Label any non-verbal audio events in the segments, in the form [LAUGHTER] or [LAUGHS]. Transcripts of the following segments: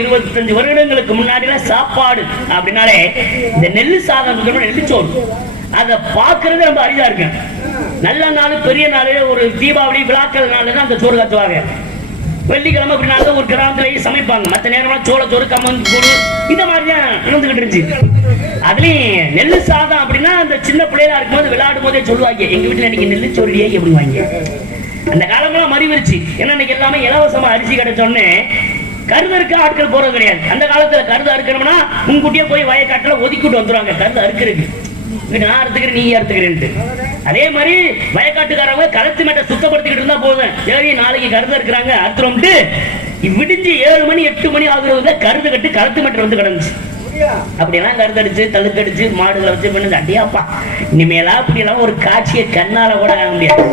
இருபத்தஞ்சு வருடங்களுக்கு முன்னாடி சாப்பாடு அப்படின்னாலே இந்த நெல் சாதம் நெல்லிச்சோறு. அதை பார்க்கறது ரொம்ப அரிதா இருக்கு. நல்ல நாள் பெரிய நாள் ஒரு தீபாவளி விழாக்கள் நாள் தான் அந்த சோறு காத்துவாங்க வெள்ளிக்கிழமை அப்படின்னால ஒரு கிராமத்திலேயே சமைப்பாங்க. மற்ற நேரம்லாம் சோள சோறு கம்மந்து கூடு இந்த மாதிரி தான் இருந்துகிட்டு இருந்துச்சு. அதுலயும் நெல் சாதம் அப்படின்னா அந்த சின்ன பிள்ளையா இருக்கும்போது விளையாடும் போதே சொல்லுவாங்க எங்க வீட்டுல இன்னைக்கு நெல்லு சோறுடியே எப்படி வாங்க அந்த காலமெல்லாம் மறிவிருச்சு ஏன்னா இன்னைக்கு எல்லாமே இலவசமா அரிசி கிடைச்ச உடனே கருதறுக்க ஆட்கள் போறது கிடையாது. அந்த காலத்துல கருது அறுக்கணும்னா முன்கூட்டியே போய் வயக்காட்டுல ஒதுக்கிட்டு வந்துருவாங்க. கருது அறுக்கிறதுக்கு. நான் அறுத்துக்கிறேன் நீ அறுத்துக்கிறேன்ட்டு. அதே மாதிரி வயக்காட்டுக்காரங்க களத்து மேட்டை சுத்தப்படுத்திக்கிட்டு இருந்தா போதும். சரி நாளைக்கு கருது இருக்கிறாங்க அறுத்துறோம்ட்டு விடிஞ்சு ஏழு மணி எட்டு மணி ஆகுறதுல கருது கட்டு களத்து மேட்டை வந்து கிடந்துச்சு. அப்படியெல்லாம் கருத்தடிச்சு தழுக்கடிச்சு மாடுகளை வச்சு பண்ணது. அடியாப்பா இனிமேலாம் அப்படியெல்லாம் ஒரு காட்சியை கண்ணால கூட காண முடியாது.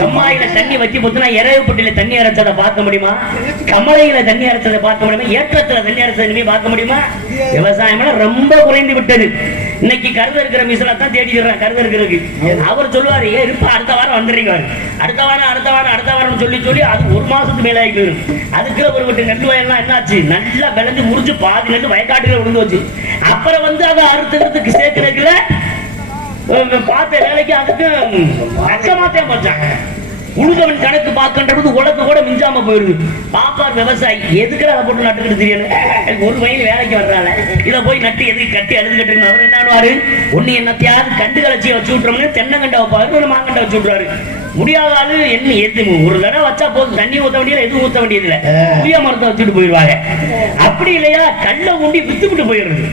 கம்மாயில தண்ணி வச்சு போச்சுன்னா இரவு பொட்டியில தண்ணி அரைச்சதை பார்க்க முடியுமா? கமலையில தண்ணி அரைச்சதை பார்க்க முடியுமா? ஏற்றத்துல தண்ணி அரைச்சதை இனிமே பார்க்க முடியுமா? விவசாயம் ரொம்ப குறைந்து விட்டது. இன்னைக்கு கருது இருக்கிற மிஷினை தான் தேடிடுறேன் கருது இருக்கிறதுக்கு. அவர் சொல்லுவாரு ஏ இருப்பா அடுத்த வாரம் வந்துடுறீங்க அடுத்த வாரம் அடுத்த வாரம் அடுத்த வாரம் சொல்லி சொல்லி அது ஒரு மாசத்துக்கு மேல ஆகி போயிடும். அதுக்குள்ள ஒரு விட்டு நெல் வயல்லாம் என்னாச்சு? நல்லா விளைஞ்சு முறிஞ்சு பாதி நெல் வயக்காட்டுல விழுந்து போச்சு அப்புறம் வந்து அதை அறுத்துக்கிறதுக்கு சேர்க்கிறதுக்குள்ள பார்த்த வேலைக்கு அதுக்கு அச்சமாத்தே போச்சாங்க உழுதவன் கணக்கு பார்க்கின்றது உலக கூட மிஞ்சாம போயிருது பாப்பார் விவசாயி எதுக்குற அதை போட்டு நட்டுக்கிட்டு தெரியல? [LAUGHS] ஒரு வயல் வேலைக்கு வர்றாள். இதை போய் நட்டு எதுக்கு கட்டி அழுதுகிட்டு இருக்கு அவர் என்ன பண்ணுவாரு ஒண்ணு என்னத்தையாவது கண்டு கலச்சியை வச்சு விட்டுறோம்னு தென்னங்கண்டை வைப்பாரு ஒரு மாங்கண்டை வச்சு விட்டுருவாரு. முடியாத ஆளு என்ன ஏத்து ஒரு தடவை வச்சா போதும். தண்ணி ஊத்த வேண்டியது எதுவும் ஊத்த வேண்டியது இல்ல புளிய மரத்தை வச்சுட்டு போயிடுவாங்க. அப்படி இல்லையா கல்ல உண்டி வித்துக்கிட்டு போயிடுறது.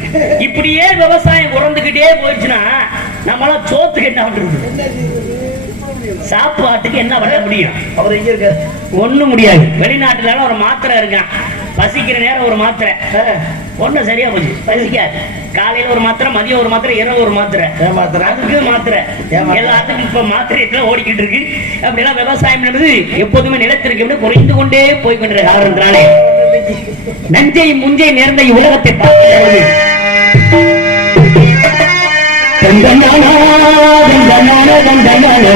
இப்படியே விவசாயம் குறந்துகிட்டே போயிடுச்சுன்னா நம்மளாம் சோத்துக்கு என்ன பண்றது சாப்பாட்டுக்கு என்ன பண்ண முடியும்? அவர் எங்க இருக்காரு? ஒண்ணும் முடியாது. வெளிநாட்டுல ஒரு மாத்திரை இருக்கான். பசிக்கிற நேரம் ஒரு மாத்திரை. ஒண்ணும் சரியா போச்சு. பசிக்காது. காலையில ஒரு மாத்திரை மதியம் ஒரு மாத்திரை இரவு ஒரு மாத்திரை. மாத்திரை? அதுக்கு மாத்திரை? எல்லாத்துக்கும் இப்ப மாத்திரை ஓடிக்கிட்டு இருக்கு. அப்படியெல்லாம் விவசாயம் என்பது எப்போதுமே நிலத்திற்கு குறைந்து கொண்டே போய் கொண்டிருக்க காரணத்தினாலே நஞ்சை முஞ்சை நேர்ந்த உலகத்தை பார்க்கும்போது தந்தனானா, தந்தனானா,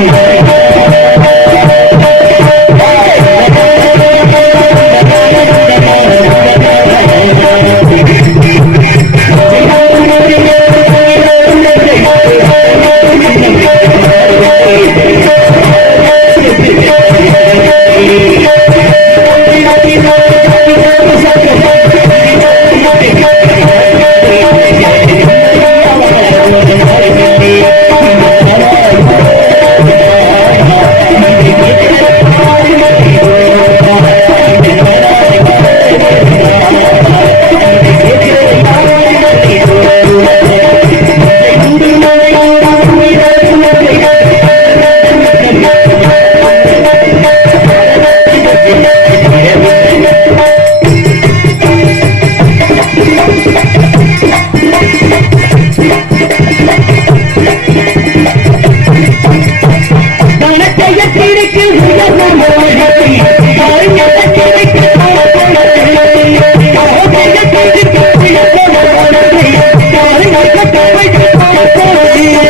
É, é, é.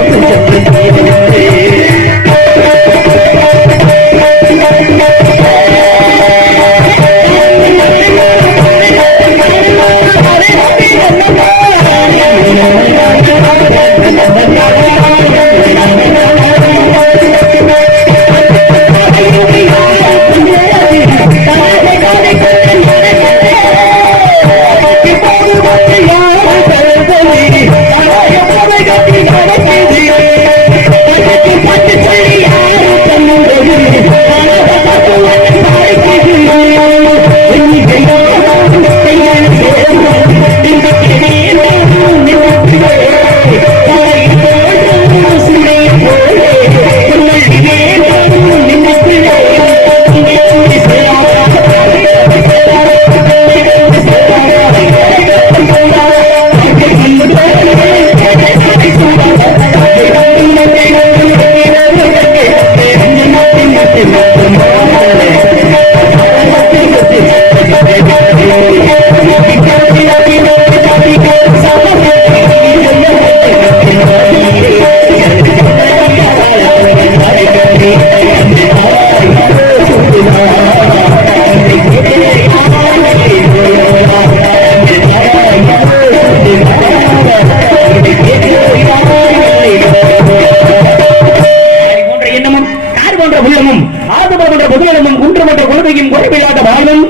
Thank you. குழந்தையும் குறைவில்லாத வாழ்வும்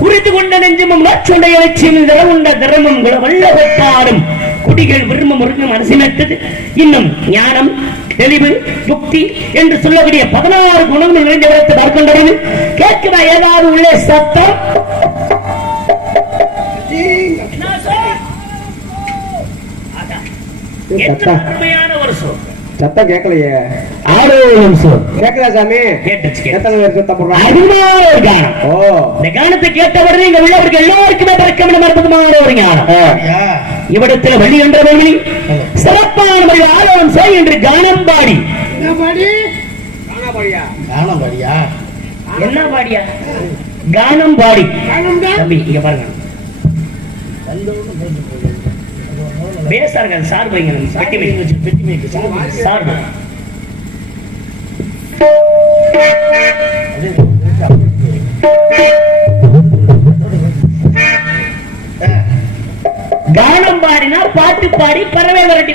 குறித்து கொண்ட நெஞ்சமும் நச்சுண்ட இலட்சியம் திறமுண்ட திறமும் வல்ல கொட்டாடும் குடிகள் விரும்பும் முருங்கும் அரசினத்தது இன்னும் ஞானம் தெளிவு யுக்தி என்று சொல்லக்கூடிய பதினாறு குணங்கள் நிறைந்த இடத்தை பார்க்கின்றது கேட்கிறா ஏதாவது உள்ளே சத்தம்? சொல் சத்தம் கேட்கலையே. ஆரோக்கியம் சொல் கேட்கல சாமி? கேட்டுச்சு. எத்தனை பேர் சத்தம் போடுறாங்க? அருமையான ஒரு கானம். ஓ. இந்த கானத்தை கேட்டவுடனே இங்க உள்ளவருக்கு எல்லாருக்குமே பறக்கம் அற்புதமான ஒரு ஞானம் ஆ. இவ்விடத்தில் வழி என்ற வேலி சிறப்பான செய் என்று கானம் பாடி. படியா? என்ன பாடியா? கானம் பாடி. தம்பி இங்க பாருங்க. பேசா இருக்காது சார் வைங்க பெட்டி மேய்க்கு சாமி. சார் கானம் பாடினா பாட்டு பாடி பறவை விரட்டி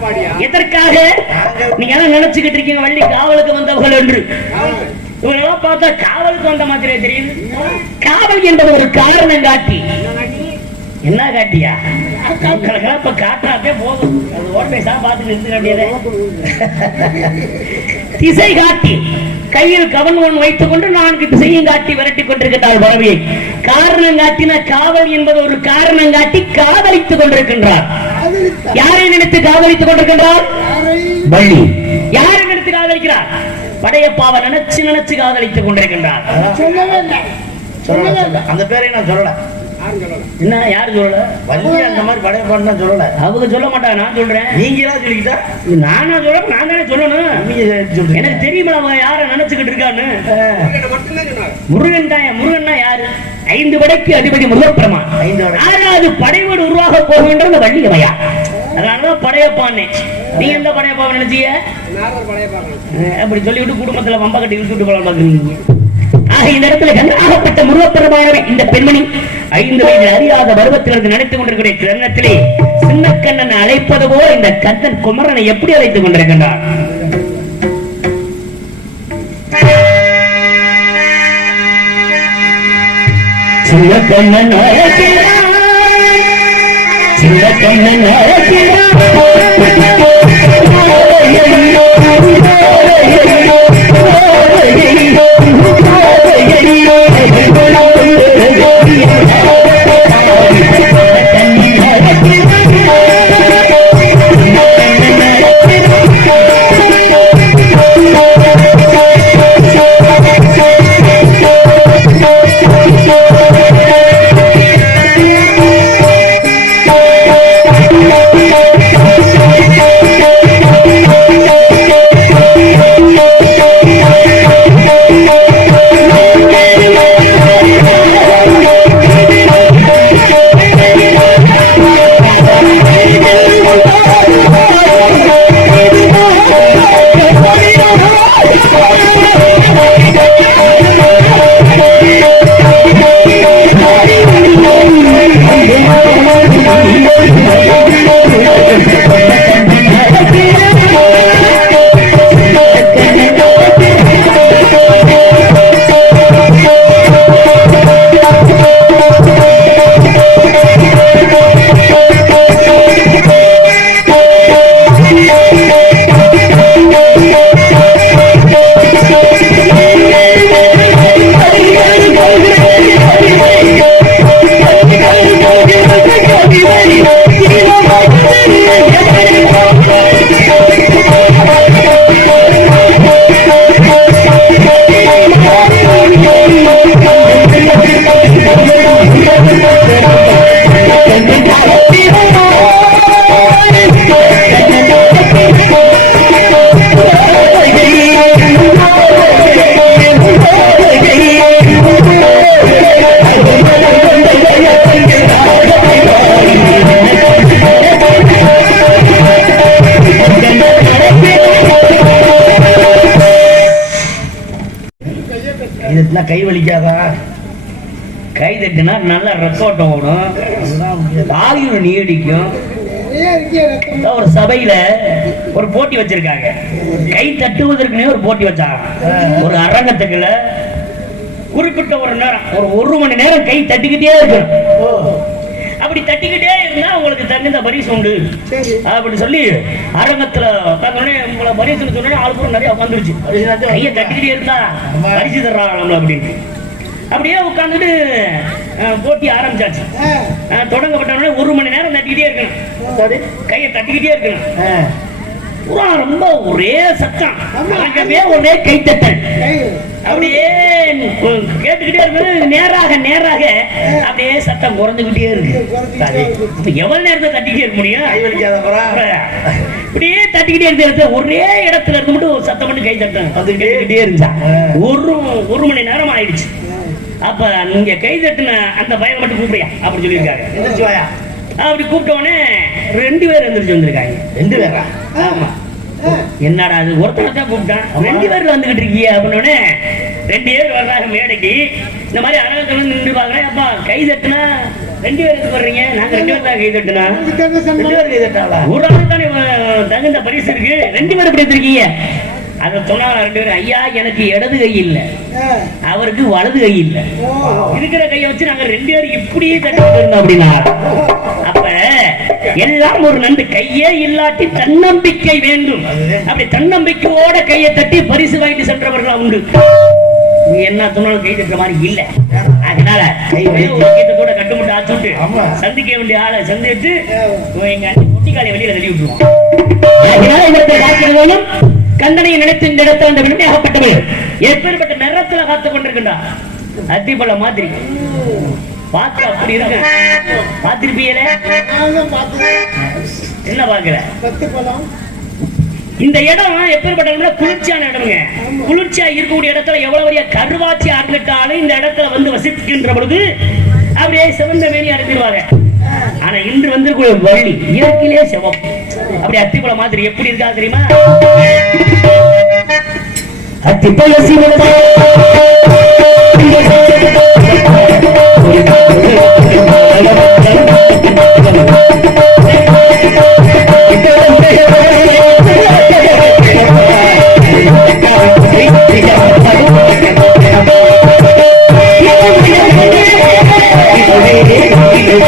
பாடியா? எதற்காக? நீங்க எல்லாம் நினைச்சுக்கிட்டு இருக்கீங்க வள்ளி காவலுக்கு வந்தவர்கள் என்று. இவங்களெல்லாம் பார்த்தா காவலுக்கு வந்த மாதிரியே தெரியுது. காவல் என்பது ஒரு காரணம் காட்டி. என்ன காட்டியா? உங்களுக்கெல்லாம் இப்ப காட்டாட்டே போதும். அது ஓட்டை சா பார்த்து நிறுத்த திசை காட்டி கையில் கவன் வைத்துக் கொண்டு நான்கு திசையும் காட்டி விரட்டி கொண்டிருக்கிறாள் பறவையை காரணம் காட்டின காவல் என்பது ஒரு காரணம் காட்டி காதலித்துக் கொண்டிருக்கின்றார். யாரை நினைத்து காதலித்துக் கொண்டிருக்கின்றார்? வள்ளி. யாரை நினைத்து காதலிக்கிறார்? படையப்பாவை நினைச்சு நினைச்சு காதலித்துக் கொண்டிருக்கின்றார். அந்த பேரை நான் சொல்லல. என்ன யாரு சொல்லல? வள்ளி அந்த மாதிரி படைய சொல்லல. அவங்க சொல்ல மாட்டாங்க நான் சொல்றேன். நீங்களா சொல்லிக்கிட்டா? நானா சொல்ல நான் தானே சொல்லணும். எனக்கு தெரியுமா அவன் யார நினைச்சுக்கிட்டு இருக்கான்னு? முருகன் தான் முருகன்னா யாரு? ஐந்து படைக்கு அதிபதி வடை. ஆறாவது படைவீடு உருவாக போகின்றது வள்ளியவையா? அதனாலதான் படையப்பான்னு. நீ எந்த பார்க்கணும் அஹ் அப்படி சொல்லிவிட்டு குடும்பத்துல வம்ப கட்டி இழுத்து விட்டு போலாம் பாக்குறீங்க ஆக இந்த இடத்துல கண்ணாகப்பட்ட முருகப்பெருமானவை இந்த பெண்மணி. ஐந்து வயது அறியாத பருவத்திலிருந்து நினைத்துக் கொண்டிருக்கிற கிரணத்திலே சின்ன கண்ணன் அழைப்பது போல் இந்த கந்தன் குமரனை எப்படி அழைத்துக் கொண்டிருக்கின்றான்? சின்ன கண்ணன் சின்ன கண்ணன் கை வலிக்காதா? கை தட்டினா நல்லா ரத்தோட்டம் ஓடும். ஆயுள் நீடிக்கும். ஒரு சபையில ஒரு போட்டி வச்சிருக்காங்க. கை தட்டுவதற்குனே ஒரு போட்டி வச்சாங்க. ஒரு அரங்கத்துக்குள்ள குறிப்பிட்ட ஒரு நேரம் ஒரு ஒரு மணி நேரம் கை தட்டிக்கிட்டே இருக்கணும். அப்படி தட்டிக்கிட்டே இருந்தா உங்களுக்கு தகுந்த பரிசு உண்டு. அப்படி சொல்லி அரங்கத்துல தந்தோடனே உங்களை பரிசு சொன்னோடனே ஆள் கூட நிறைய உட்காந்துருச்சு கையை தட்டிக்கிட்டே இருந்தா பரிசு தர்றாங்க நம்மள அப்படின்னு அப்படியே உட்காந்துட்டு போட்டி ஆரம்பிச்சாச்சு. தொடங்கப்பட்ட உடனே ஒரு மணி நேரம் தட்டிக்கிட்டே இருக்கணும். கையை தட்டிக்கிட்டே இருக்கணும். பூரா ரொம்ப ஒரே சத்தம். அரங்கமே ஒரே கைத்தட்டல் அப்படியே கேட்டுக்கிட்டே இருக்கிறது நேராக நேராக அப்படியே சத்தம் குறைஞ்சுக்கிட்டே இருக்கு. எவ்வளவு நேரத்தை தட்டிக்கிட்டே இருக்க முடியும்? இப்படியே தட்டிக்கிட்டே இருந்த ஒரே இடத்துல இருந்து மட்டும் சத்தம் மட்டும் கை தட்டம் அது கேட்டுக்கிட்டே இருந்தா ஒரு ஒரு மணி நேரம் ஆயிடுச்சு. அப்ப நீங்க கை தட்டின அந்த பையன் மட்டும் கூப்பிடுயா அப்படி சொல்லியிருக்காங்க எந்திரிச்சு வாயா. அப்படி கூப்பிட்ட உடனே ரெண்டு பேர் எந்திரிச்சு வந்திருக்காங்க. ரெண்டு பேரா? ஆமா. என்னடா அது? ஒருத்தனை தான் கூப்பிட்டான். ரெண்டு பேர் வந்துகிட்டு இருக்கீங்க அப்படின்னு ரெண்டு பேர் வர்றாங்க மேடைக்கு. இந்த மாதிரி அரங்கத்துல நின்று பாக்குறேன் அப்பா கை தட்டுனா ரெண்டு பேர் எதுக்கு வர்றீங்க? நாங்க ரெண்டு பேர் தான் கை தட்டுனா. ரெண்டு பேர் கை தட்டாளா ஒரு ஆளுக்கு தானே தகுந்த பரிசு இருக்கு. ரெண்டு பேரும் எப்படி இருக்கீங்க அதை சொன்னாங்க ரெண்டு பேரும் ஐயா எனக்கு இடது கை இல்ல. அவருக்கு வலது கை இல்ல. இருக்கிற கையை வச்சு நாங்க ரெண்டு பேரும் இப்படியே தட்டிட்டு இருந்தோம் அப்படின்னா. அப்ப எல்லாம் ஒரு நண்டு கையே இல்லாட்டி தன்னம்பிக்கை வேண்டும். அப்படி தன்னம்பிக்கையோட கையை தட்டி பரிசு வாங்கிட்டு சென்றவர்கள் உண்டு. நீ என்ன சொன்னாலும் கை தட்டுற மாதிரி இல்ல. அதனால கூட கட்டுமுட்டு ஆச்சுட்டு. சந்திக்க வேண்டிய ஆளை சந்திச்சு எங்க முட்டிக்காலை வெளியில தள்ளி விட்டுருவோம் அதனால இவர்கள் கந்தனையை நினைத்து இந்த இடத்துல அந்த விடுமையாகப்பட்டவர் எப்பேற்பட்ட நிறத்துல காத்துக் கொண்டிருக்கின்றான் அத்திபல மாதிரி. பார்த்து அப்படி இருக்க பார்த்திருப்பீங்களே? என்ன பாக்குற இந்த இடம் எப்பேற்பட்ட குளிர்ச்சியான இடம்ங்க. குளிர்ச்சியா இருக்கக்கூடிய இடத்துல எவ்வளவு பெரிய கருவாச்சி அறிந்துட்டாலும் இந்த இடத்துல வந்து வசிக்கின்ற பொழுது அப்படியே சிவந்த மேனி அறிந்துருவாங்க ஆனா இன்று வந்து வள்ளி இயற்கையிலே சிவம் அப்படி அத்திப்பழம் மாதிரி எப்படி இருக்கா தெரியுமா? அத்திப்பழ சிவத்தை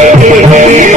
முன்னாடி [LAUGHS]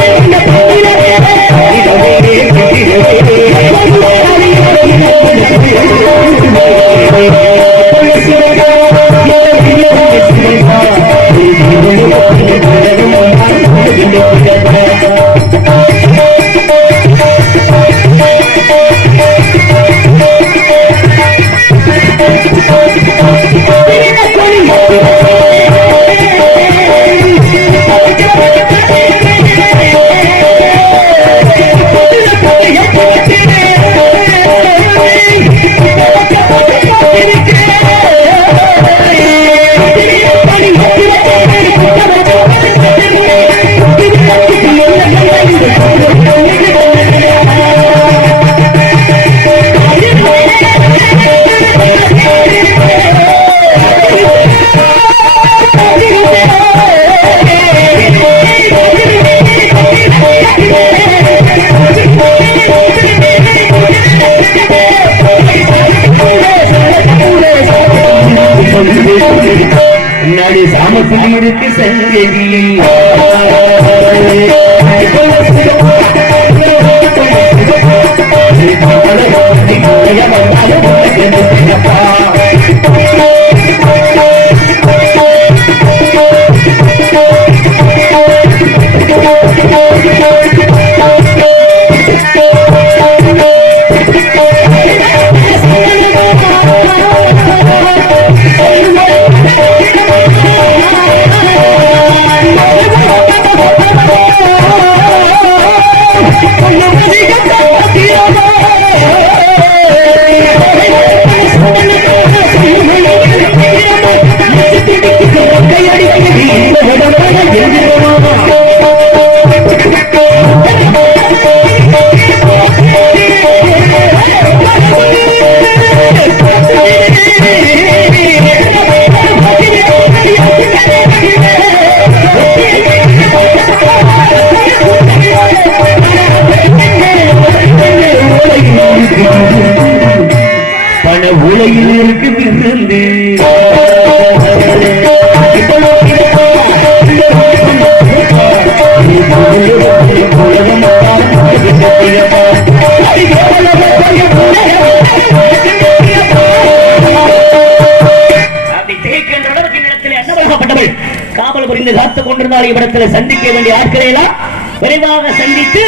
காத்துக் கொண்டிருந்தார் இவ்விடத்தில் சந்திக்க வேண்டிய ஆட்களை எல்லாம் விரைவாக சந்தித்து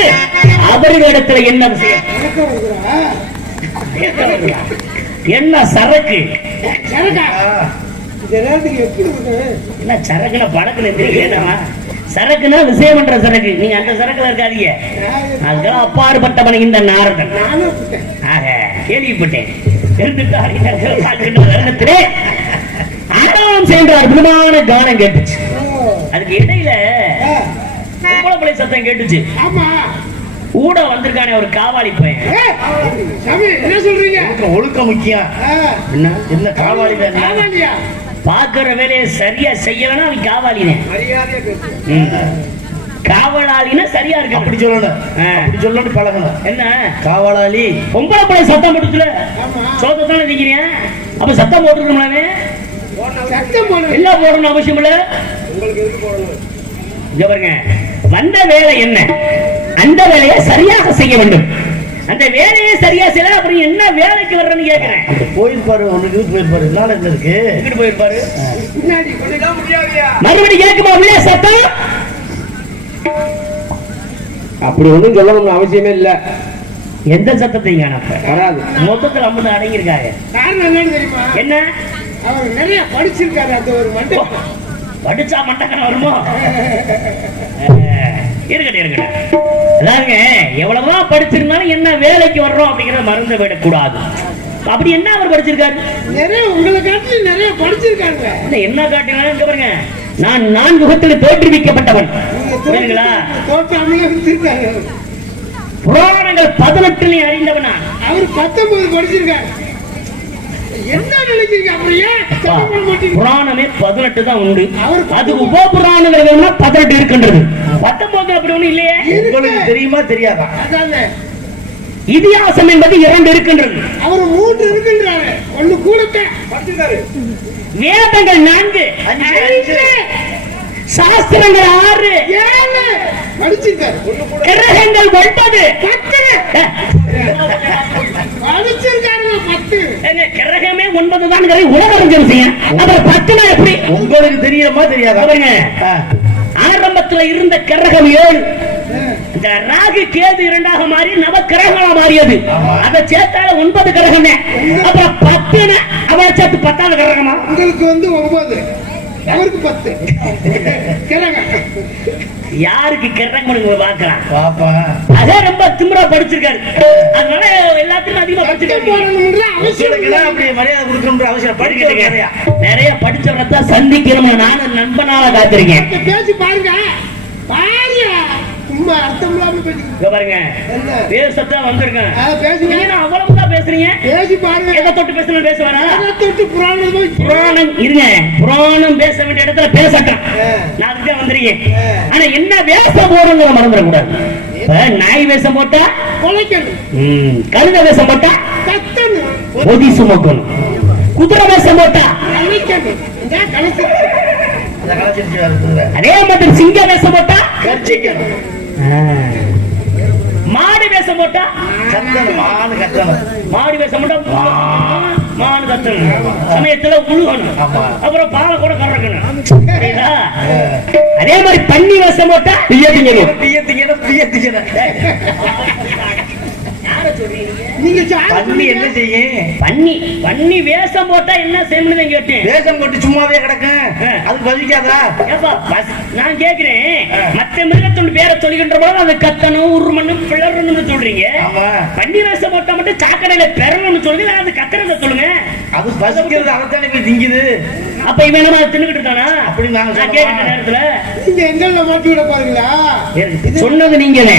அவர்களிடத்தில் என்ன விஷயம்? என்ன சரக்கு? என்ன சரக்குல படத்துல தெரியல சரக்குனா விஷயம் பண்ற சரக்கு. நீங்க அந்த சரக்குல இருக்காதீங்க. அதுக்கெல்லாம் அப்பாற்பட்டவன் இந்த நாரதன். ஆக கேள்விப்பட்டேன். இருந்துட்டு இந்த பார்க்கின்ற தருணத்திலே ஆண்டவன் சென்ற கானம் கேட்டுச்சு. அதுக்கு இடையில பொம்பளை சத்தம் கேட்டுச்சு. ஆமா. கூட வந்திருக்கானே ஒரு காவாலி பையன். என்ன சொல்றீங்க? ஒழுக்கம் முக்கியம். என்ன என்ன காவாலியா? பாக்குற வேலையை சரியா செய்யலன்னா அவன் ம். காவலாளினா சரியா இருக்கு அப்படி சொல்லணும். அப்படி சொல்லணும் பழகணும் என்ன? காவலாளி. பொம்பளை பிள்ளை சத்தம் போட்டுச்சுல? ஆமா. சோத்தை தானே திங்கிறீங்க அப்ப சத்தம் போட்டுருக்கணும்லாமே சத்தம் போடு என்ன போடணும் அவசியம் இல்ல? போடணும் இங்க பாருங்க. வந்த வேலை என்ன? அந்த வேலையை சரியாக செய்ய வேண்டும். அந்த வேலையை சரியா செய்யல அப்புறம் என்ன வேலைக்கு வர்றேன்னு கேக்குறேன். அந்த போயிருப்பாரு ஒன்று போயிருப்பாரு என்னால என்ன இருக்கு? எங்கிட்டு போயிருப்பாரு மறுபடியும் கேட்குமா உள்ளே சத்தம்? அப்படி ஒண்ணும் சொல்லணும்னு அவசியமே இல்ல. எந்த சத்தத்தையும் காணப்ப வராது. மொத்தத்துல அம்பது அடங்கியிருக்காங்க. காரணம் என்னன்னு தெரியுமா? என்ன? அவர் நிறைய படிச்சிருக்காரு அந்த ஒரு மண்டை படிச்சா மண்டக்கணம் வருமோ? இருக்கட்டும் இருக்கட்டும். அதாவதுங்க எவ்வளவுதான் படிச்சிருந்தாலும் என்ன வேலைக்கு வர்றோம் அப்படிங்கறத மறந்து விடக்கூடாது. அப்படி என்ன அவர் படிச்சிருக்காரு? நிறைய உங்களை காட்டி நிறைய படிச்சிருக்காங்க. என்ன காட்டினாலும் பாருங்க. நான் நான்கு முகத்தில் தோற்றுவிக்கப்பட்டவன். புரியுதுங்களா? புராணங்கள் பதினெட்டுல அறிந்தவனா? அவர் பத்தொன்பது படிச்சிருக்காரு என்ன நினைக்கிறீங்க அப்புறம் ஏன் அப்பா, சத்தம் போட மாட்டீங்க புராணமே பதினெட்டு தான் உண்டு. அது உப புராணங்கள் பதினெட்டு இருக்கின்றது. பத்தொன்பது அப்படி இல்லையே? உங்களுக்கு தெரியுமா? தெரியாதா? இதிகாசம் என்பது இரண்டு இருக்கின்றது. அவர் மூன்று இருக்கின்றாரு. ஒண்ணு கூடத்த வேதங்கள் நான்கு. சாஸ்திரங்கள் ஆறு. ஏழு. படிச்சிருக்காரு கிரகங்கள் ஒன்பது. பத்து. படிச்சிருக்காருங்க பத்து. கிரகமே ஒன்பது தான் உலகம் அப்புறம் பத்துனா எப்படி? உங்களுக்கு தெரியுமா தெரியாதா. பாருங்க. ஆரம்பத்துல இருந்த கிரகம் ஏழு. இந்த ராகு கேது இரண்டாக மாறி நவ கிரகங்களா மாறியது அதை சேர்த்தால ஒன்பது கிரகம். அப்புறம் பத்துன்னு அவரை சேர்த்து பத்தாவது கிரகமா? உங்களுக்கு வந்து ஒன்பது. அவருக்கு பத்து. கிழங்க யாருக்கு கிரகம் நீங்க பாக்கலாம் பாப்பா. அதே ரொம்ப திமிரா படிச்சிருக்காரு. அதனால எல்லாத்துக்கும் அதிகமா படிச்சிருக்காரு. அவசியம். அப்படி மரியாதை கொடுக்கணும்ன்ற அவசியம் படிக்கிறீங்க நிறையா நிறைய படிச்சவரை தான் சந்திக்கணும் நானும் நண்பனால காத்திருக்கேன். பேசி பாருங்க. பாருங்க. சும்மா அர்த்தம் இல்லாம பேசி இங்க பாருங்க. என்ன? பேசத்தான் வந்திருக்கேன் பேசுங்க. நீங்க அவ்வளவுதான் பேசுறீங்க? பேசி பாருங்க. எதை தொட்டு பேசணும் பேசுவாரா? தொட்டு புராணம் புராணம் இருங்க. புராணம் பேச வேண்டிய இடத்துல பேசட்டும். ஆ. நான் அதுக்கு தான் வந்திருக்கேன். ஆனா என்ன வேஷம் போடுங்கிற மறந்துடக்கூடாது. நாய் வேஷம் போட்டா? குலைக்கணும் கழுத வேஷம் போட்டா? கத்தணும் பொதி சுமக்கணும். குதிரை வேஷம் போட்டா? அதே மாதிரி சிங்க வேஷம் போட்டா? கர்ச்சிக்கணும் ஆ. மாடு வேஷம் போட்டா? மாடு வேஷம் போட்டா மா- மாடு கத்தணும் சமயத்துல உழுகணும். அப்புறம் பாலை கூட கறக்கணும்? அதே மாதிரி தண்ணி வேஷம் போட்டா பிய்ய திங்கணும் பிய திங்கணும் பிய திங்கணும் நீங்க தண்ணி என்ன செய்யும் பன்னி பன்னி வேஷம் போட்டா என்ன செய்யணும்னு தான் கேட்டேன். வேஷம் போட்டு சும்மாவே கிடக்கும். அது பஸ்- நான் கேக்குறேன். மத்த மிருகத்தோட பேரை சொல்லுகின்ற போது அது கத்தணும் உருமணும் பிளறணும்னு சொல்றீங்க. பன்னி வேஷம் போட்டா மட்டும் சாக்கடையில பெறணும்னு சொல்லுங்க அது கத்துறத சொல்லுங்க. அது பசிக்கிறது அதைத்தானே திங்குது. அப்ப இவன் என்ன தின்னுகிட்டு அப்படி நாங்க? கேட்ட நேரத்துல நீங்க எங்கெல்ல மாட்டி விட பாருங்களா? சொன்னது நீங்களே.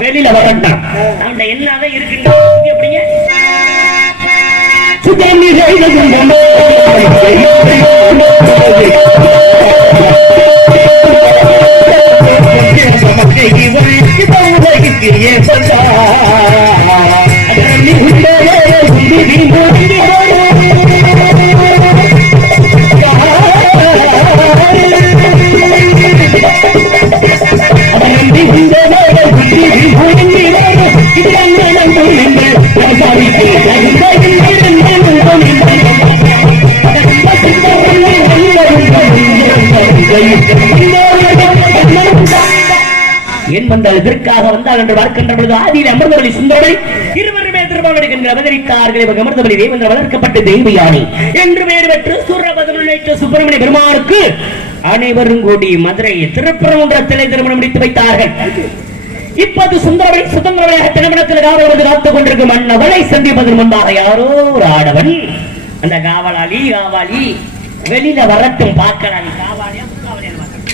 வெளியில வரட்டும். அவன்கிட்ட என்னதான் இருக்குன்னு எப்படிங்க? சுத்தம் ஏற்பட்டார் என் வந்தால் இதற்காக வந்தால் என்று பார்க்கின்ற பொழுது ஆதியில் அமிர்தபலி சுந்தரவழி இருவருமே திருமாவளி என்கிற அவதரித்தார்கள் இவங்க அமிர்தபலி தேவந்திர வளர்க்கப்பட்ட தெய்வ யானை என்று பெயர் பெற்று சூரபதமுனைத்த சுப்பிரமணிய பெருமானுக்கு அனைவரும் கூடி மதுரை திருப்பரங்குன்றத்திலே திருமணம் முடித்து வைத்தார்கள். இப்போது சுந்தரவழி சுதந்திரவழியாக திருமணத்தில் காவல் வந்து காத்துக் கொண்டிருக்கும் அண்ணவளை சந்திப்பதன் முன்பாக யாரோ ஒரு ஆடவன். அந்த காவலாளி காவாலி வெளியில வரட்டும் பார்க்கலாம். காவாலியா முக்காவலியா பார்க்கலாம்